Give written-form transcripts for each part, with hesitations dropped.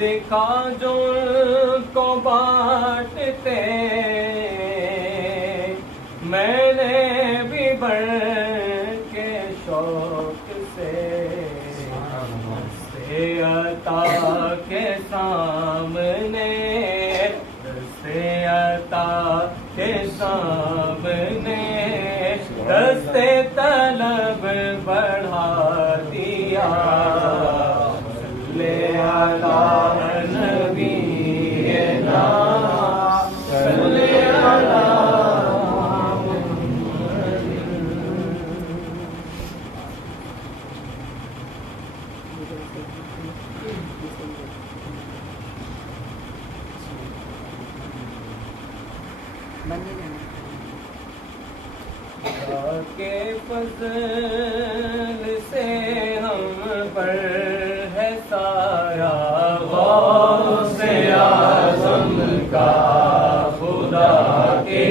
دیکھا جو ان کو بانٹتے میں نے بھی بڑھ کے شوق سے عطا کے سامنے دستے عطا کے سامنے دستے طلب بڑھا دیا صلی علی نبینا صلی علی کے فضل سے ہم پر ہے سایہ غوث اعظم کا خدا کے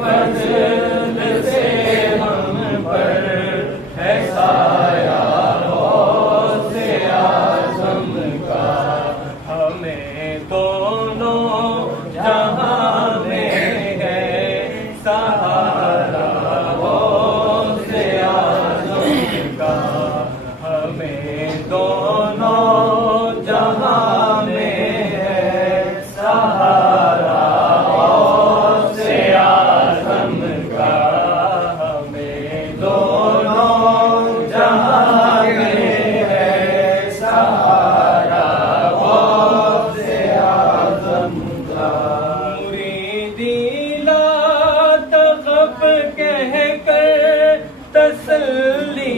فضل سے ہم پر ہے سایہ غوث اعظم کا ہمیں دونوں جہاں میں ہے سہارا ہمیں دونوں جہاں میں ہے سہارا غوث اعظم کا ہمیں دونوں جہاں میں ہے سہارا غوث اعظم کا مریدی لا تخف کہہ کر تسلی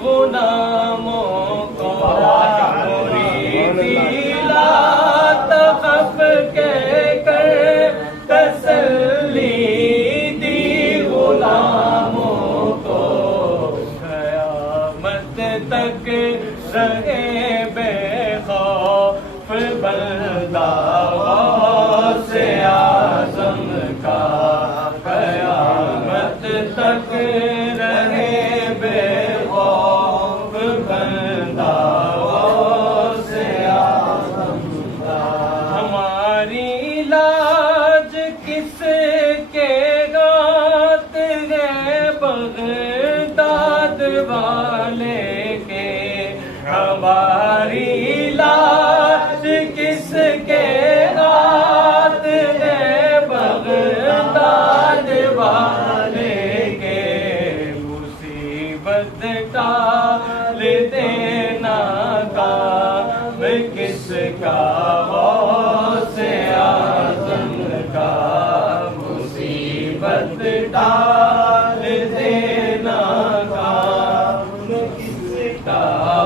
غلاموں کو مریدی لا تخف کہہ کر تسلی دی غلاموں کو قیامت تک رہے بے خوف بندہ غوث اعظم کا قیامت تک رہے بے خوف بندہ غوث اعظم کا ہماری لاج کس کے ہاتھ ہے بغداد والے کے ہماری لاج کس کے ہاتھ ہے بغداد والے کے مصیبت ٹال دینا کام کس کا غوث اعظم کا مصیبت ٹال دینا کام کس کا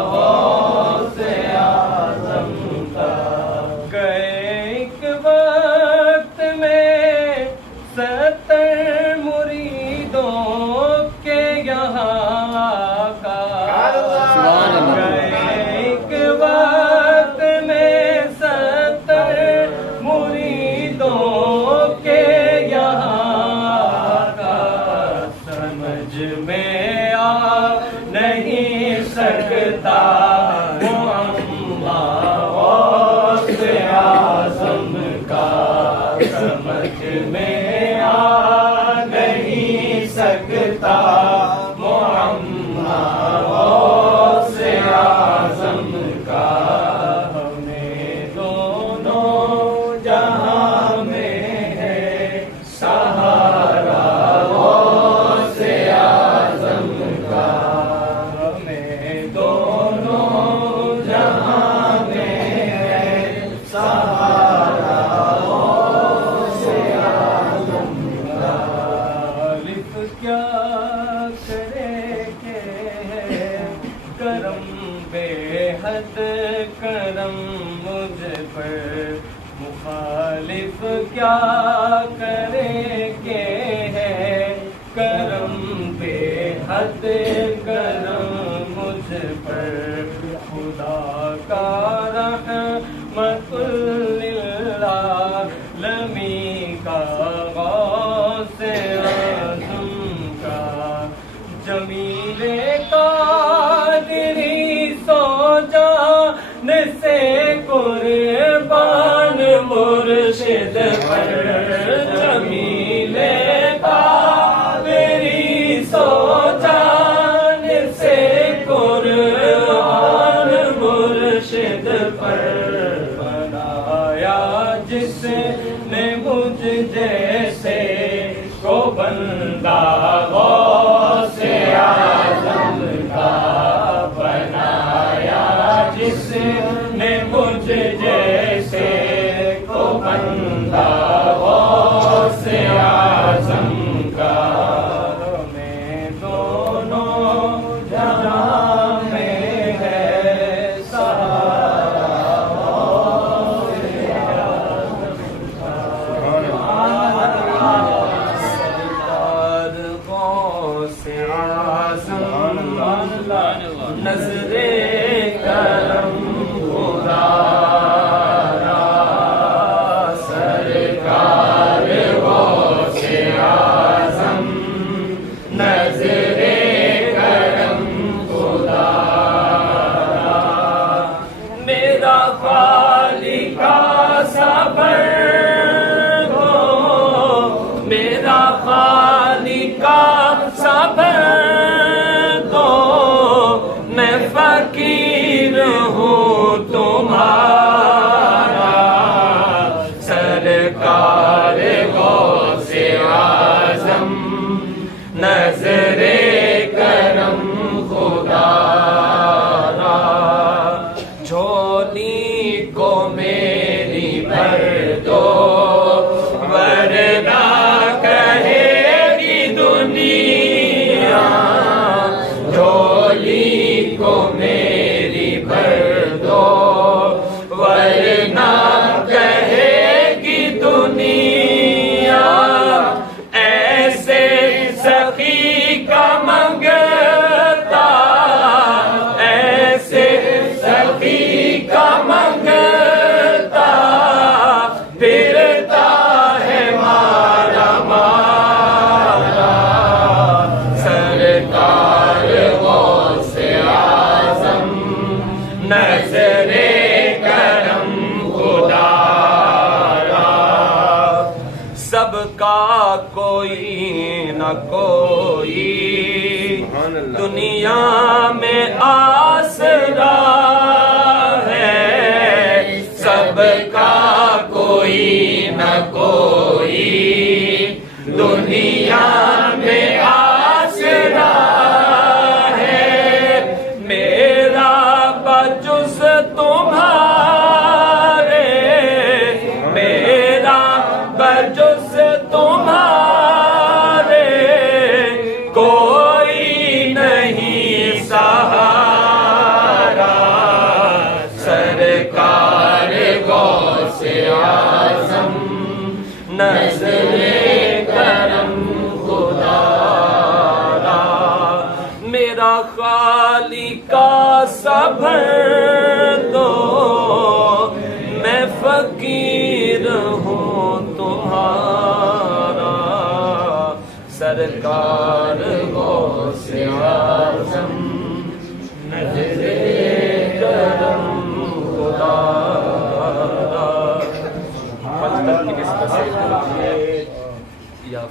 غوث اعظم کا گئے ایک وقت میں 70 مریدوں کے یہاں کا ایک وقت میں 70 مریدوں کے یہاں کا سمجھ میں آ نہیں سکتا غوث اعظم کا سمجھ میں آ نہیں سکتا غوث اعظم کا ہمیں دونوں جہاں میں ہے سہارا غوث اعظم کا ہمیں دونوں جہاں میں ہے سہارا غوث اعظم مخالف کیا کرے کہ ہے کرم بے حد کرم مجھ پر، خدا کا رحمت للعالمین کا غوث اعظم کا جمیل قادری سو جان سے قربان مرشد پر، جمیل قادری سو جان سے قربان مرشد پر، بنایا جس نے مجھ جیسے کو بندہ غوث اعظم کا، بنایا جس نے مجھ جیسے کو بندہ غوث اعظم کا، میں دونوں جہاں میں ہے سہارا غوث اعظم کا، غوث اعظم نظر کرم خدا را، سرکار غوث اعظم نظر کرم خدا را، میرا خالق صبر ہو، میرا خالق صبر دو، میں فقیر ہوں تمہارا، سرکار غوث اعظم نظر کرم خدا را، جھولی کو میری بھر دو ورنہ کہے گی دنیا، جھولی کو میری بھر دو ورنہ کہے گی دنیا، ایسے سخی کا منگتا، ایسے سخی کا منگتا، پھرتا ہے مارا مارا، سرکار غوث اعظم نظر کرم خدا را، سب کا کوئی نہ کوئی دنیا میں آسرا ہے، سب کا کوئی نہ کوئی دنیا میں آسرا ہے، میرا بجز تمہارے، میرا بجز تمہارے کوئی نہیں سہارا، سرکار غوث اعظم نظر کرم خدا را، میرا خالق صبر دو، میں فقیر ہوں تمہارا، سرکار غوث اعظم نظر کرم خدا را، پنجتن کی نسبت سے کلام ہے، یا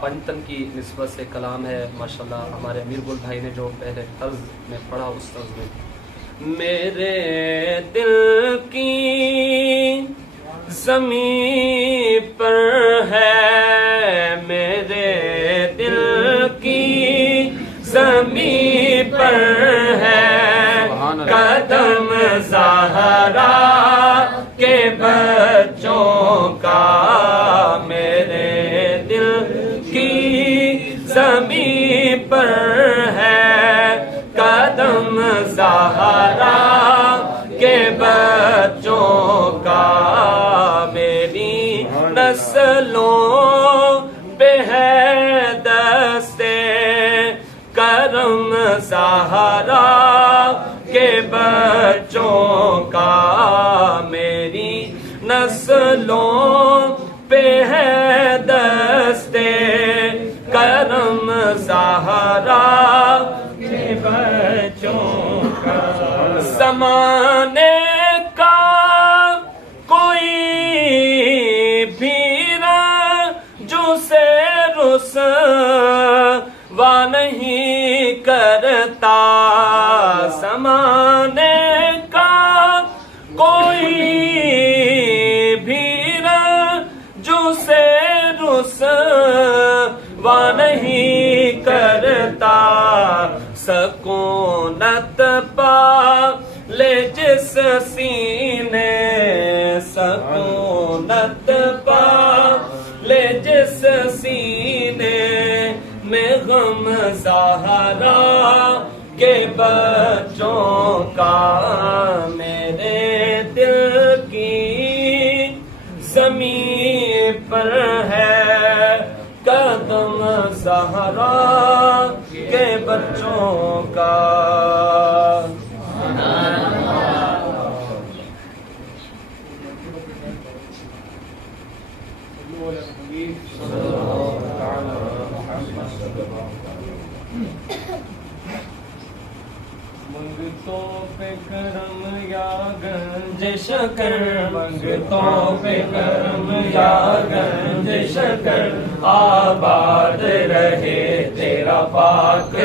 پنجتن کی نسبت سے کلام ہے ماشاءاللہ ہمارے امیر گل بھائی نے جو پہلے طرز میں پڑھا اس طرز میں، میرے دل کی زمین پر ہے، میرے دل کی زمین پر ہے قدم زہرا کے بچوں کا، میرے دل کی زمین پر ہے قدم زہرا کے بچوں کا، نسلوں پہ ہے دستے کرم سہارا کے بچوں کا، میری نسلوں پہ ہے دستے کرم سہارا کے بچوں کا، زمانے کا کوئی بھی رنجو سے رسوا نہیں کرتا، زمانے کا کوئی بھی رنجو سے رسوا نہیں کرتا، سکونت پا لے جس سینے، سکونت پا لے جس سینے میں غم زہرا کے بچوں کا، میرے دل کی زمین پر ہے قدم زہرا کے بچوں کا۔ منگتوں پہ کرم یا گنج شکر، منگتوں پہ کرم یا گنج شکر، آباد رہے تیرا پاک